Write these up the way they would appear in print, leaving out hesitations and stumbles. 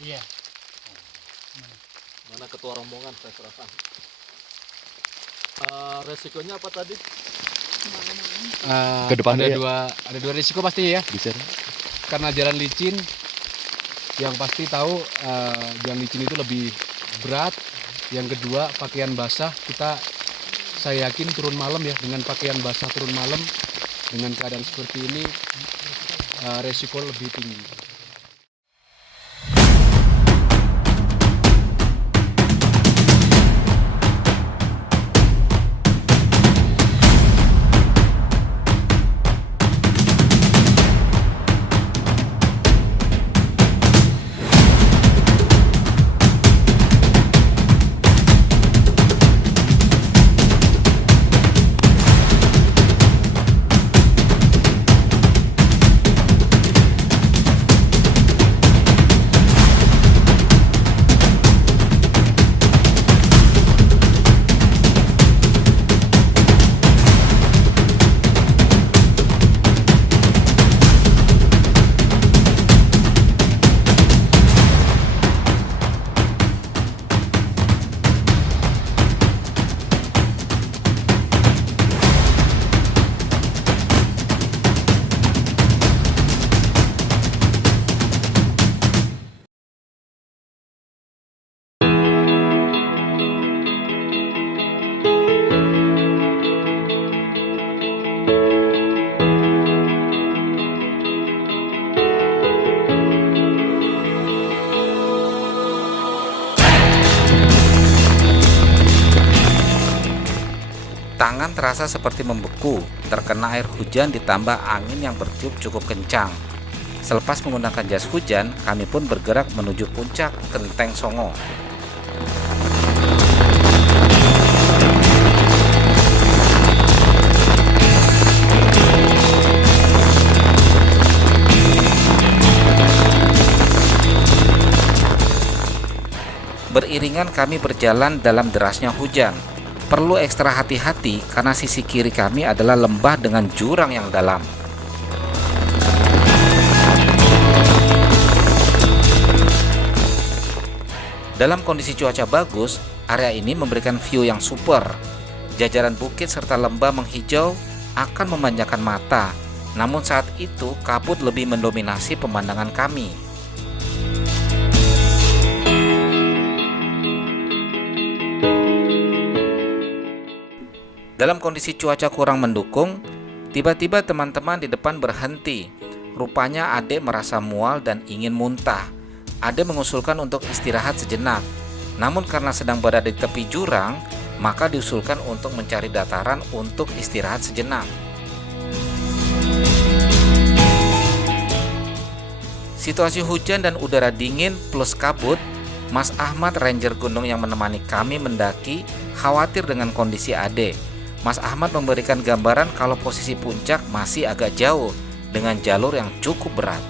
Iya. Mana ketua rombongan saya serahkan. Resikonya apa tadi? Ke depan ada ya. ada dua risiko pasti ya. Bisa. Karena jalan licin, yang pasti tahu jalan licin itu lebih berat. Yang kedua, pakaian basah, saya yakin turun malam ya, dengan pakaian basah turun malam dengan keadaan seperti ini resiko lebih tinggi. Tangan terasa seperti membeku, terkena air hujan ditambah angin yang bertiup cukup kencang. Selepas menggunakan jas hujan, kami pun bergerak menuju puncak Genteng Songo. Beriringan kami berjalan dalam derasnya hujan. Perlu ekstra hati-hati karena sisi kiri kami adalah lembah dengan jurang yang dalam. Dalam kondisi cuaca bagus, area ini memberikan view yang super. Jajaran bukit serta lembah menghijau akan memanjakan mata. Namun saat itu kabut lebih mendominasi pemandangan kami. Dalam kondisi cuaca kurang mendukung, tiba-tiba teman-teman di depan berhenti. Rupanya Ade merasa mual dan ingin muntah. Ade mengusulkan untuk istirahat sejenak. Namun karena sedang berada di tepi jurang, maka diusulkan untuk mencari dataran untuk istirahat sejenak. Situasi hujan dan udara dingin plus kabut, Mas Ahmad Ranger Gunung yang menemani kami mendaki khawatir dengan kondisi Ade. Mas Ahmad memberikan gambaran kalau posisi puncak masih agak jauh dengan jalur yang cukup berat.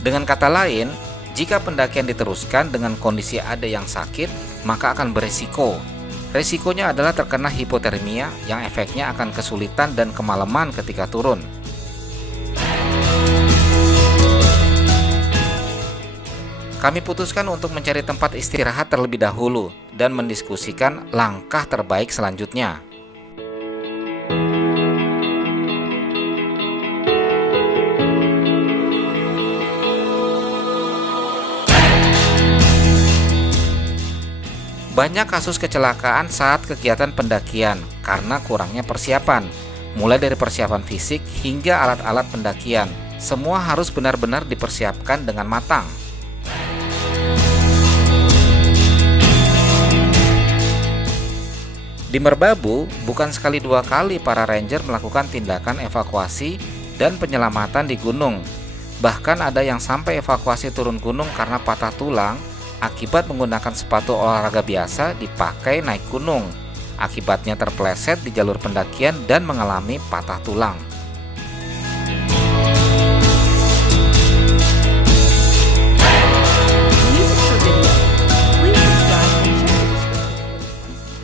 Dengan kata lain, jika pendakian diteruskan dengan kondisi Ade yang sakit, maka akan beresiko. Resikonya adalah terkena hipotermia yang efeknya akan kesulitan dan kemalaman ketika turun. Kami putuskan untuk mencari tempat istirahat terlebih dahulu dan mendiskusikan langkah terbaik selanjutnya. Banyak kasus kecelakaan saat kegiatan pendakian karena kurangnya persiapan, mulai dari persiapan fisik hingga alat-alat pendakian. Semua harus benar-benar dipersiapkan dengan matang. Di Merbabu, bukan sekali dua kali para ranger melakukan tindakan evakuasi dan penyelamatan di gunung. Bahkan ada yang sampai evakuasi turun gunung karena patah tulang akibat menggunakan sepatu olahraga biasa dipakai naik gunung. Akibatnya terpeleset di jalur pendakian dan mengalami patah tulang.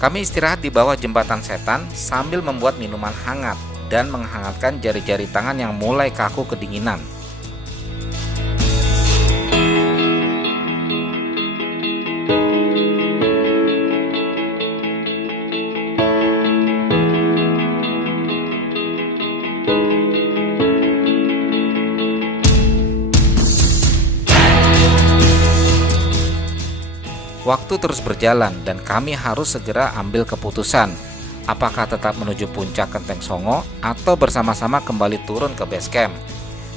Kami istirahat di bawah jembatan setan sambil membuat minuman hangat. dan menghangatkan jari-jari tangan yang mulai kaku kedinginan. Waktu terus berjalan dan kami harus segera ambil keputusan. Apakah tetap menuju puncak Kenteng Songo atau bersama-sama kembali turun ke base camp.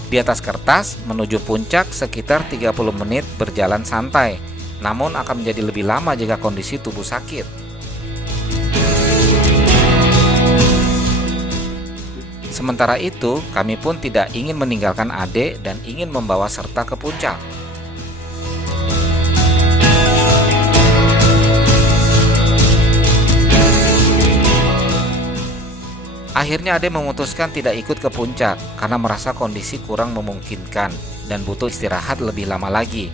Di atas kertas, menuju puncak sekitar 30 menit berjalan santai, namun akan menjadi lebih lama jika kondisi tubuh sakit. Sementara itu, kami pun tidak ingin meninggalkan Ade dan ingin membawa serta ke puncak. Akhirnya Ade memutuskan tidak ikut ke puncak karena merasa kondisi kurang memungkinkan dan butuh istirahat lebih lama lagi.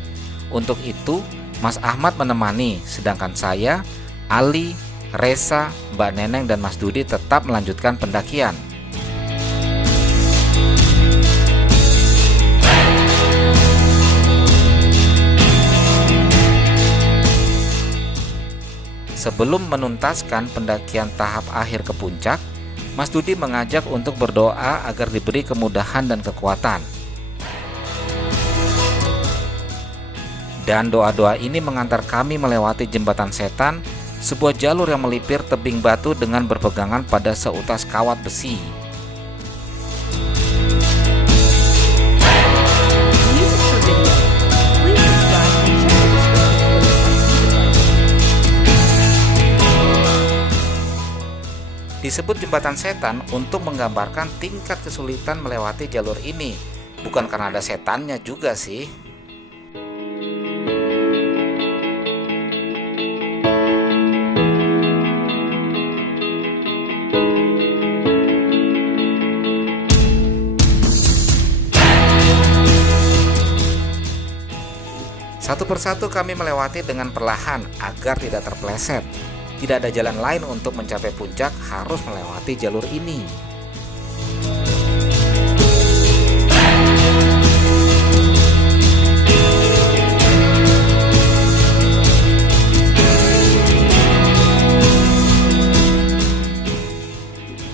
Untuk itu, Mas Ahmad menemani, sedangkan saya, Ali, Resa, Mbak Neneng, dan Mas Dudi tetap melanjutkan pendakian. Sebelum menuntaskan pendakian tahap akhir ke puncak, Mas Dudi mengajak untuk berdoa agar diberi kemudahan dan kekuatan. Dan doa-doa ini mengantar kami melewati Jembatan Setan, sebuah jalur yang melipir tebing batu dengan berpegangan pada seutas kawat besi. Disebut Jembatan Setan untuk menggambarkan tingkat kesulitan melewati jalur ini. Bukan karena ada setannya juga sih. Satu persatu kami melewati dengan perlahan agar tidak terpeleset. Tidak ada jalan lain untuk mencapai puncak, harus melewati jalur ini.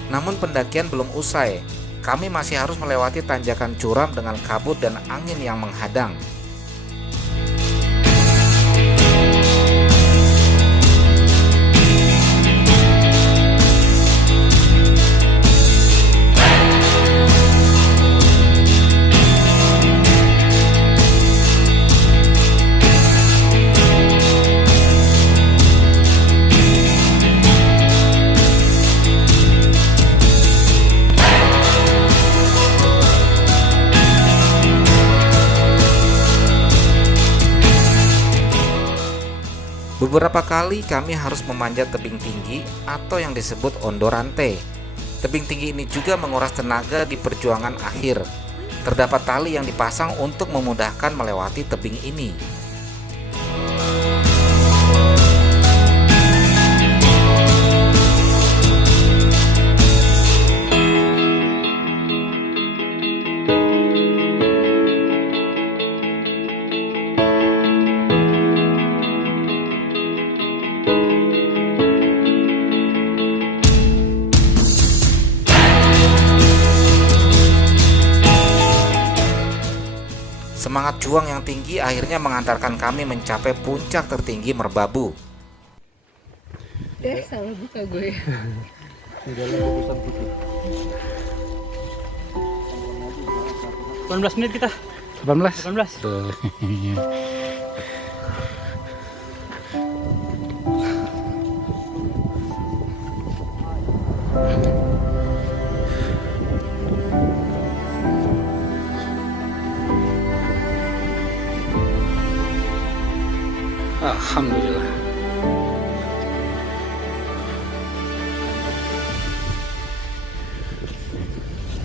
Namun pendakian belum usai. Kami masih harus melewati tanjakan curam dengan kabut dan angin yang menghadang. Beberapa kali kami harus memanjat tebing tinggi atau yang disebut ondorante. Tebing tinggi ini juga menguras tenaga di perjuangan akhir. Terdapat tali yang dipasang untuk memudahkan melewati tebing ini. Semangat juang yang tinggi akhirnya mengantarkan kami mencapai puncak tertinggi Merbabu. Salah buka gue. Dalam urusan putih. 18 menit kita. 18. 18. Alhamdulillah.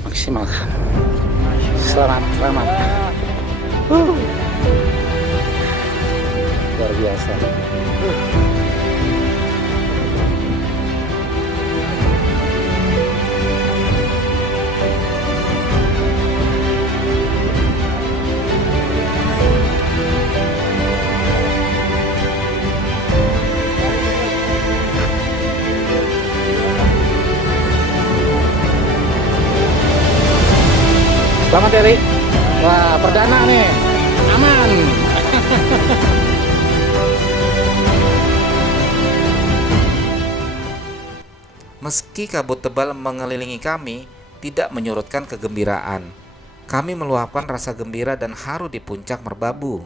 Maksimal. Selamat. Luar biasa. Selamat ya, Ri. Wah, perdana nih. Aman. Meski kabut tebal mengelilingi kami, tidak menyurutkan kegembiraan. Kami meluapkan rasa gembira dan haru di puncak Merbabu.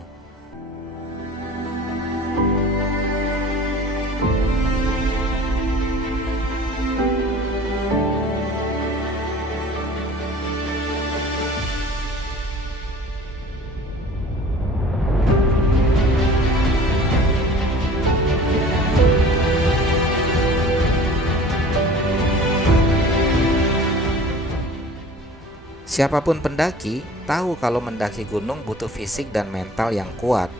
Siapapun pendaki tahu kalau mendaki gunung butuh fisik dan mental yang kuat.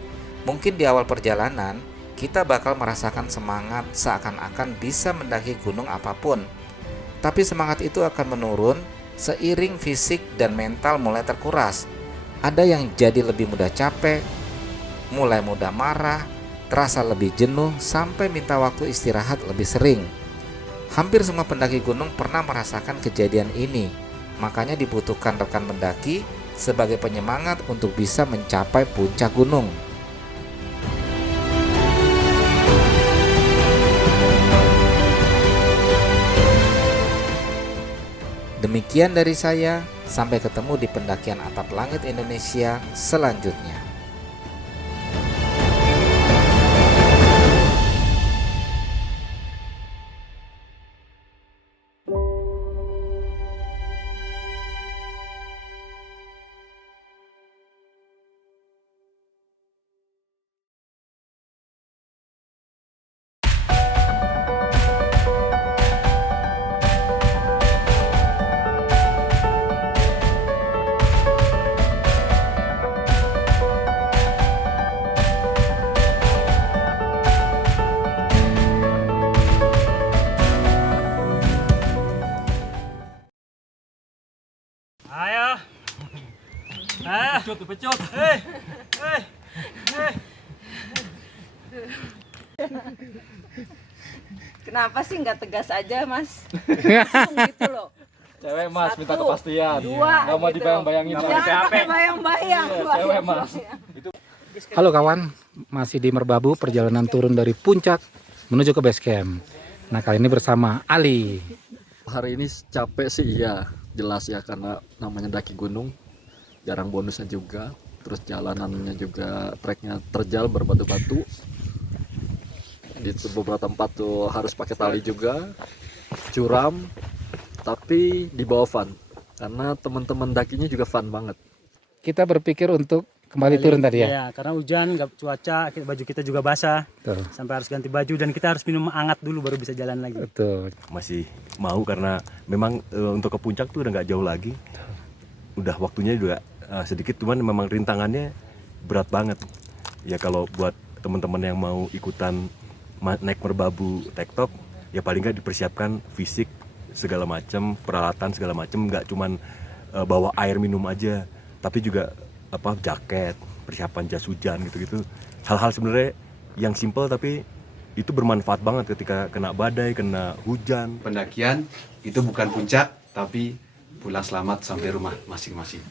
Mungkin di awal perjalanan, kita bakal merasakan semangat seakan-akan bisa mendaki gunung apapun. Tapi semangat itu akan menurun seiring fisik dan mental mulai terkuras. Ada yang jadi lebih mudah capek, mulai mudah marah, terasa lebih jenuh, sampai minta waktu istirahat lebih sering. Hampir semua pendaki gunung pernah merasakan kejadian ini. Makanya dibutuhkan rekan mendaki sebagai penyemangat untuk bisa mencapai puncak gunung. Demikian dari saya, sampai ketemu di pendakian atap langit Indonesia selanjutnya. Ayo. Pecut. Kenapa sih nggak tegas aja, Mas? Langsung gitu loh. Cewek Mas, Satu, minta kepastian. dua, Nggak mau gitu. dibayang-bayangin. Jangan pakai bayang-bayang. Cewek Mas. Halo kawan, masih di Merbabu, perjalanan turun dari puncak menuju ke base camp. Nah, kali ini bersama Ali. Hari ini capek sih iya, jelas ya, karena namanya daki gunung, jarang bonusnya juga. Terus jalanannya juga treknya terjal berbatu-batu. Di beberapa tempat tuh harus pakai tali juga, curam, tapi di bawah fun. Karena teman-teman dakinya juga fun banget. Kita berpikir untuk kembali turun tadi ya. Iya, karena hujan, cuaca, baju kita juga basah. Tuh, Sampai harus ganti baju dan kita harus minum hangat dulu baru bisa jalan lagi. betul. Masih mau karena memang untuk ke puncak tuh udah nggak jauh lagi, udah waktunya juga sedikit, cuman memang rintangannya berat banget ya. Kalau buat teman-teman yang mau ikutan naik Merbabu Tektok, ya paling nggak dipersiapkan fisik segala macam, peralatan segala macam, nggak cuman bawa air minum aja, tapi juga jaket, persiapan jas hujan gitu-gitu. Hal-hal sebenarnya yang simple tapi itu bermanfaat banget ketika kena badai, kena hujan. Pendakian itu bukan puncak, tapi pulang selamat sampai rumah masing-masing.